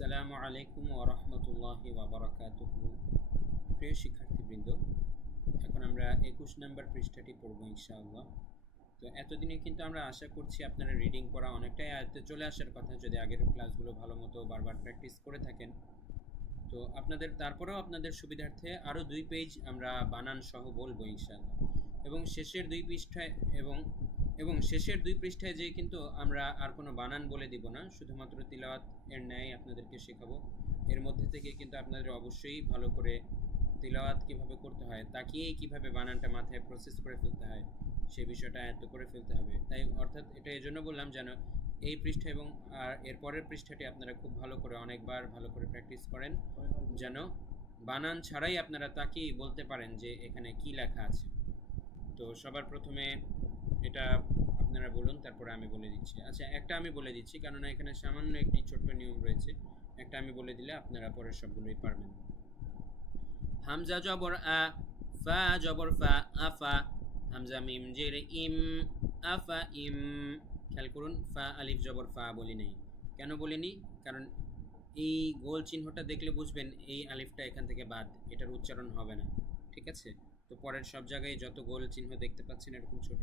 আসসালামু আলাইকুম ওয়া রাহমাতুল্লাহি ওয়া বারাকাতুহু। প্রিয় শিক্ষার্থীবৃন্দ, এখন আমরা 21 নম্বর পৃষ্ঠাটি পড়ব ইনশাআল্লাহ। তো এতদিনে কিন্তু আমরা আশা করছি আপনারা রিডিং পড়া অনেকটাই আয়ত্তে চলে আসার কথা, যদি আগের ক্লাসগুলো ভালো মতো বারবার প্র্যাকটিস করে থাকেন। তো তারপরেও আপনাদের সুবিধার্থে আরও 2 পেজ আমরা বানান সহ বলবো ইনশাআল্লাহ। এবং শেষের 2 পৃষ্ঠায় যে কিন্তু আমরা আর কোনো বানান বলে দিব না, শুধুমাত্র তিলাওয়াত এর ন্যায় আপনাদেরকে শেখাবো। এর মধ্যে থেকে কিন্তু আপনাদের অবশ্যই ভালো করে তিলাওয়াত কীভাবে করতে হয়, তাকিয়েই কীভাবে বানানটা মাথায় প্রসেস করে ফেলতে হয়, সেই বিষয়টা আয়ত্ত করে ফেলতে হবে। তাই অর্থাৎ এটা এই জন্য বললাম যেন এই পৃষ্ঠা এবং আর এর পরের পৃষ্ঠাটি আপনারা খুব ভালো করে অনেকবার ভালো করে প্র্যাকটিস করেন, যেন বানান ছাড়াই আপনারা তাকিয়েই বলতে পারেন যে এখানে কি লেখা আছে। তো সবার প্রথমে এটা আপনারা বলুন, তারপরে আমি বলে দিচ্ছি। আচ্ছা, একটা আমি বলে দিচ্ছি, কেননা এখানে সামান্য একটি ছোট্ট নিয়ম রয়েছে। একটা আমি বলে দিলে আপনারা পরের সবগুলোই পারবেন। হামজা জবর আ, ফা জবর ফা, আফা। হামজা মিম জের ইম, আফা ইম। খেয়াল করুন, ফা আলিফ জবর ফা বলি নাই। কেন বলিনি? কারণ এই গোল চিহ্নটা দেখলে বুঝবেন এই আলিফটা এখান থেকে বাদ, এটার উচ্চারণ হবে না। ঠিক আছে? তো পরের সব জায়গায় যত গোল চিহ্ন দেখতে পাচ্ছেন এরকম ছোট,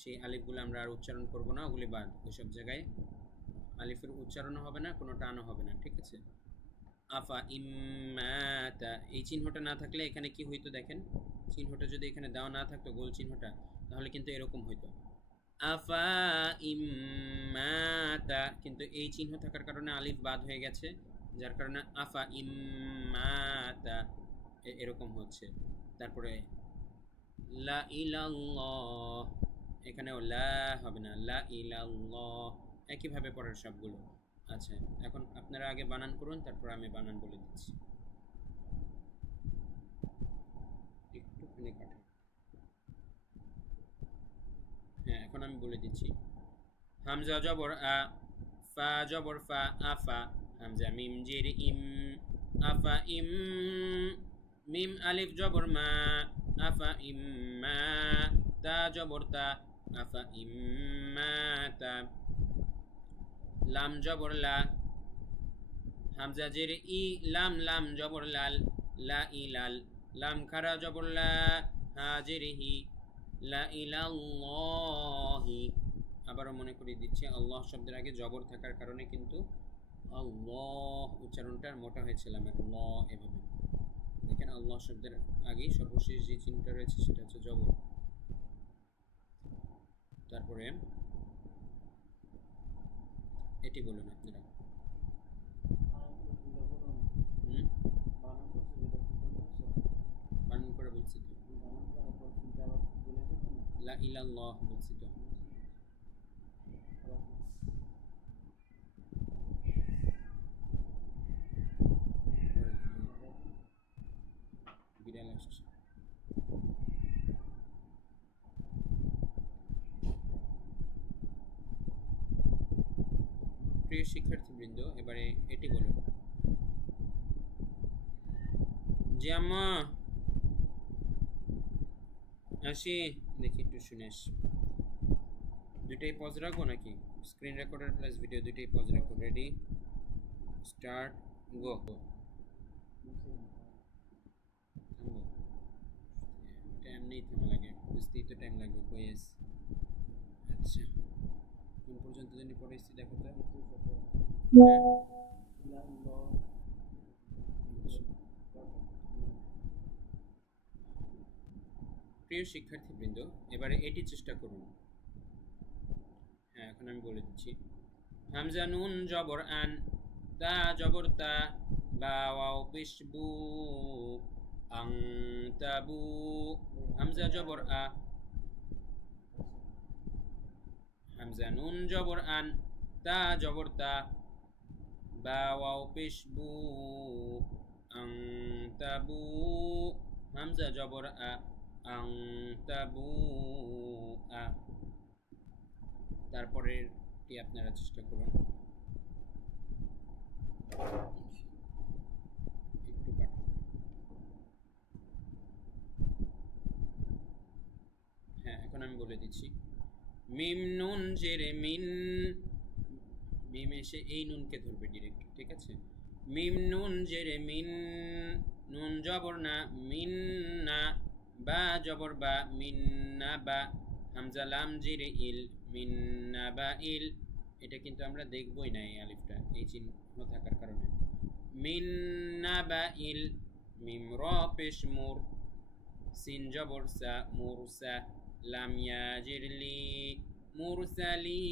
সেই আলিফগুলো আমরা আর উচ্চারণ করব না, ওগুলি বাদ। ওই সব জায়গায় আলিফের উচ্চারণও হবে না, কোনো টানও হবে না। ঠিক আছে? আফা ইম্মাতা, এই চিহ্নটা না থাকলে এখানে কি হইতো দেখেন, চিহ্নটা যদি এখানে দেওয়া না থাকতো গোল চিহ্নটা, তাহলে কিন্তু এরকম হইতো আফা ইম্মাতা। কিন্তু এই চিহ্ন থাকার কারণে আলিফ বাদ হয়ে গেছে, যার কারণে আফা ইম্মাতা এরকম হচ্ছে। তারপরে লা ইলাল্লাহ, এখানেও লা হবে না, লা ইলাল্লাহ। একইভাবে পড়ার সবগুলো। আচ্ছা, এখন আপনারা আগে বানান করুন, তারপর আমি বানান বলে দিচ্ছি। একটুখানি কাটা। হ্যাঁ, এখন আমি বলে দিচ্ছি। হামজা জবর আ, ফা জবর ফা, আফা। হামজা মিম জের ইম, আফা ইম। মিম আলিফ জবর মা, আফা ইম্মা। তা জবর তা, আফা ইম্মাতা। লাম জবর লা, হামজা জের ই, লাম লাম জবর লাল, লা ইলাল। লাম খারা জবর লা, হা জের হি, লা ইলাল্লাহি। আবারও মনে করিয়ে দিচ্ছি, আল্লাহ শব্দের আগে জবর থাকার কারণে কিন্তু আল্লাহ উচ্চারণটা মোটা হয়েছিলাম, ল এভাবে দেখেন। আল্লাহ শব্দের আগেই সর্বশেষ যে চিহ্নটা রয়েছে সেটা হচ্ছে জবর। তারপরে এটি বলুন আপনারা। বানান করে বলছি তো, লা ইলাল্লাহ বলছি তো। বিড়াল আসছে। প্রিয় শিক্ষার্থীবৃন্দ, এবারে এটি বলুন। জামা আসি, দেখি একটু শুনে আসি। দুইটাই পজ রাখবো নাকি? স্ক্রিন রেকর্ডার প্লাস ভিডিও দুইটাই পজ রাখবো। রেডি, স্টার্ট, গো। থামবো? এটা এমনিই থামা লাগে, বুঝতেই তো টাইম লাগবে। কয়েস আচ্ছা, কোন পর্যন্ত জানি পড়েছি দেখো তো। প্রিয় শিক্ষার্থীবৃন্দ, এবারে এটি চেষ্টা করুন। হ্যাঁ, এখন আমি বলে দিচ্ছি। হামজা নুন জবর আন, তা জবর তা, বা ওয়াও পেশ বু, আং তাবু। হামজা জবর আ, হামজা নুন জবর আন, তা জবর তা, বা ওয়াও পেশ বু, আং তাবু। হামজা জবর আ, আং তাবু আ। তারপরেরটি আপনারা চেষ্টা করুন। একটু কাটুন। হ্যাঁ, এখন আমি বলে দিচ্ছি। মিম নুন জেরে মিন, মিম এসে এই নুনকে ধরবে ডিরেক্ট। ঠিক আছে? মিম নুন জেরে মিন, নুন জবর না, মিন না, বা জবর বা, মিন না বা, হামজা লাম জেরে ইল, মিন না বা ইল। এটা কিন্তু আমরা দেখবই না এই আলিফটা এই চিহ্ন থাকার কারণে। মিন না বা ইল, মিম র পেশ মুর, সিন জবর সা, মুরসা, লাম ইয়া জের লি, মুরসালি,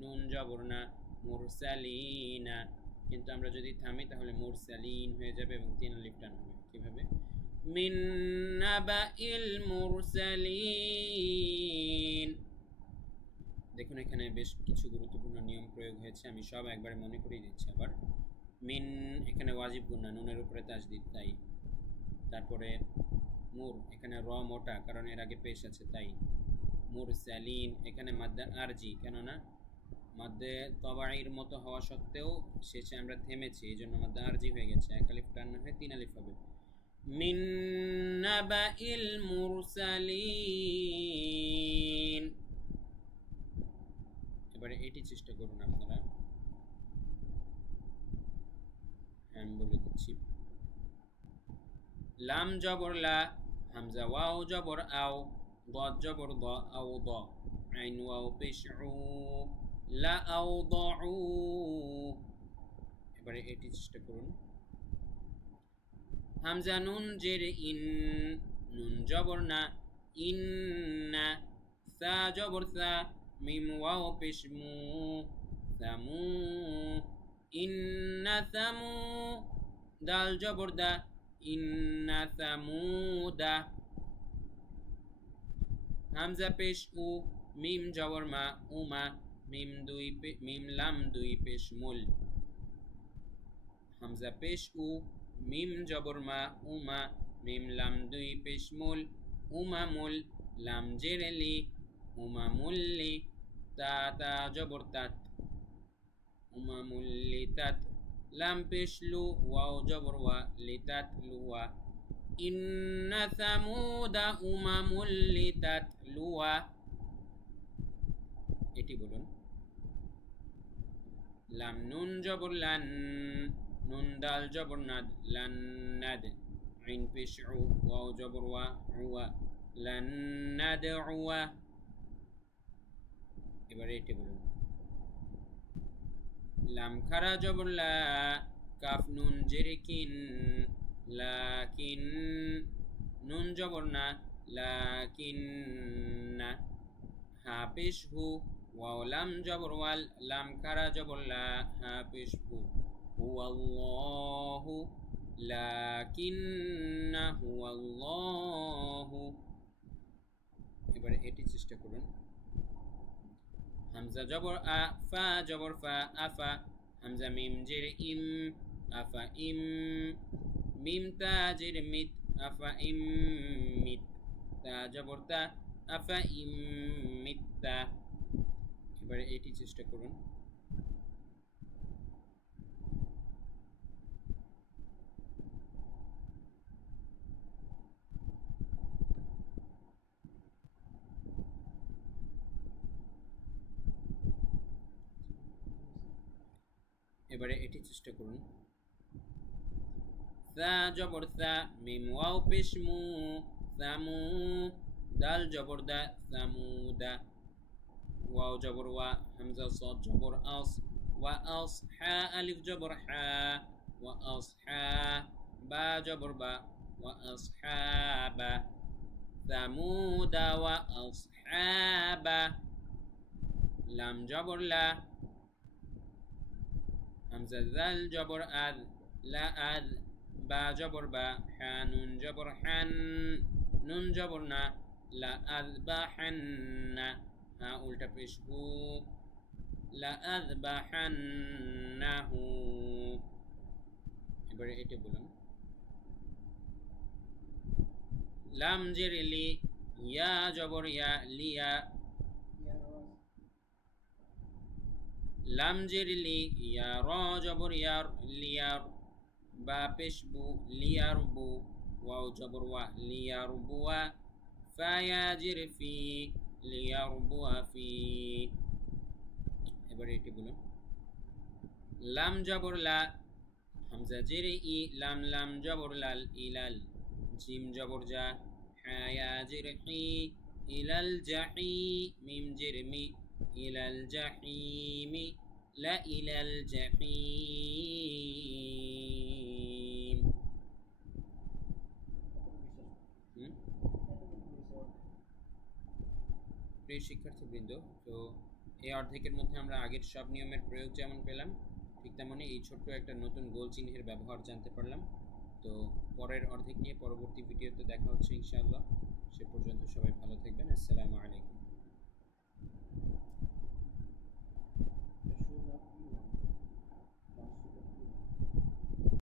নুন জবর না, মুরসালিনা। কিন্তু আমরা যদি থামি তাহলে মুরসালিন হয়ে যাবে এবং তিন আলিফ টান হবে। কিভাবে? মিন নাবাইল মুরসালিন। দেখুন এখানে বেশ কিছু গুরুত্বপূর্ণ নিয়ম প্রয়োগ হয়েছে, আমি সব একবারে মনে করিয়ে দিচ্ছি আবার। মিন এখানে ওয়াজিব গুন্না, নুনের উপরে তাসদিদ তাই। তারপরে মুর এখানে র মোটা কারণ এর আগে পেশ আছে তাই। মুরসালিন এখানে মাদ্দা আরজি, কেননা মাদ্দে তবাইর মতো হওয়া সত্ত্বেও শেষে আমরা থেমেছি, এই জন্য মাদ্দা আরজি হয়ে গেছে। এক আলিফ টান না হয়ে তিন আলিফ হবে। মিন নাবাইল মুরসালিন। এবারে এটি চেষ্টা করুন আপনারা। আমি বলে দিচ্ছি। লাম জবর লা, হামজা ওয়াও জবর আও, দ জবর দ, আও দ, আইন ওয়াও পেশ উ, লা আও দ উ। এবারে এটি চেষ্টা করুন। হামজা নুন জের ইন, নুন জবর না, ইন না, সা জবর সা, মিম ওয়াও পেশ মু, সামু, ইন্না সামু, দাল জবর দা, ইন্না সামুদা। হামজা পেশ উ, মিম জবর মা, উমা, মিম লাম দুই পেশ মুল। হামজা পেশ উ, মিম জবর মা, উমা, মিম লাম দুই পেশ মুল, উমামুল, লাম জেরে লি, উমামুল্লি, তা তা জবর তাত, উমামুল্লি তাত, লাম পেশ লু, ওয়াও জবর ওয়া, লিতাত লুয়া, ইন্না সামুদা উমামুল্লি তাত লুয়া। এটি বলুন। লাম নুন জবর লান, নুন দাল জবর নাদ, লান নাদ, আইন পেশ উ, ওয়াও জবর ওয়া, উয়া, লান নাদ উয়া। এবারে এটি বলুন। লাম খারা জবর লা, কাফ নুন জেরে কিন, লাকিন, নুন জবর না, লাকিন না, হা পেশ হু, ওয়াও লাম জবর ওয়াল, লাম খারা জবর লা, হা পেশ হু, হুয়াল্লাহু, লাকিন্না হুয়াল্লাহু। এবারে এটি চেষ্টা করুন। হামজা জবর আ, ফা জবর ফা, আফা, হামজা মিম জের ইম, আফা ইম, মিম তা জের মিত, আফা ইম মিত, তা জবর তা, আফা ইম মিত্তা। এবারে এটি চেষ্টা করুন। এবারে এটি চেষ্টা করুন। সা জবর সা, মিম ওয়াও পেশ মু, সামু, দাল জবর দা, সামুদা, ওয়াও জবর ওয়া, হামজা সাদ জবর আস, ওয়া আস, হা আলিফ জবর হা, ওয়া আস হা, বা জবর বা, ওয়া আস হাবা, সামুদা ওয়া আস হাবা। লাম জবর লা, হামজা জাল জবর আদ, লা আদ, বা জবর বা, হা নুন জবর হান, নুন জবর না, লা আদ বা হান্না, হা উল্টা পেশ হু, লা আদ বা হান্নাহু। এবারে এটা বলুন। লাম জের লি, ইয়া জবর ইয়া, লিয়া, লাম জের লি, ইয়া র জবর ইয়ার, লিয়ার, বা পেশ বু, লিয়ার বু, ওয়াও জবর ওয়া, লিয়ার বুয়া, ফা ইয়া জের ফি, লিয়ার বুয়া ফি। এবারে এটি বলুন। লাম জবর লা, হামজা জের ই, লাম লাম জবর লাল, ইলাল। জিম জবর জা, হ্যাঁ ইয়া জের হি, ইলাল জাহি। মিম জের মি, ইলাল জাহিমি, লা ইলাল জাহিম। প্রিয় শিক্ষার্থীবৃন্দ, তো এই অর্ধেকের মধ্যে আমরা আগের সব নিয়মের প্রয়োগ যেমন পেলাম, ঠিক তেমনি এই ছোট্ট একটা নতুন গোল চিহ্নের ব্যবহার জানতে পারলাম। তো পরের অর্ধেক নিয়ে পরবর্তী ভিডিওতে দেখা হচ্ছে ইনশাআল্লাহ। সে পর্যন্ত সবাই ভালো থাকবেন। আসসালাম।